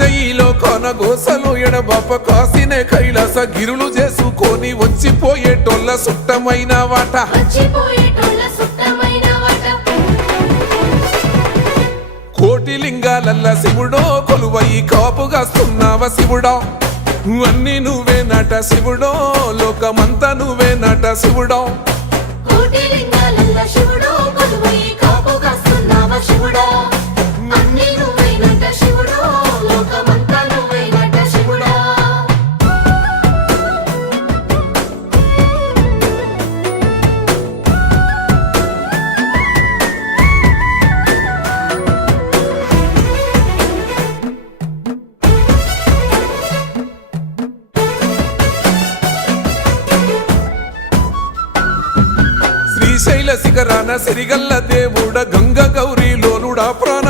శ్రీశైలో కొనగోసలు ఎడబాప కాసినే కైలాస గిరులు చేసుకొని వచ్చిపోయేటోళ్ళ సుట్టమైన వాట కోటి లింగాలల్ల శివుడో కొలువయి కాపుగాస్తున్నావ శివుడా అన్ని నువ్వే నట శివుడో లోకమంతా నువ్వే నట శివుడో శ్రీశైల శిఖరాన సిరిగల్ల దేవుడ గంగ గౌరీ లోలుడా ప్రాణ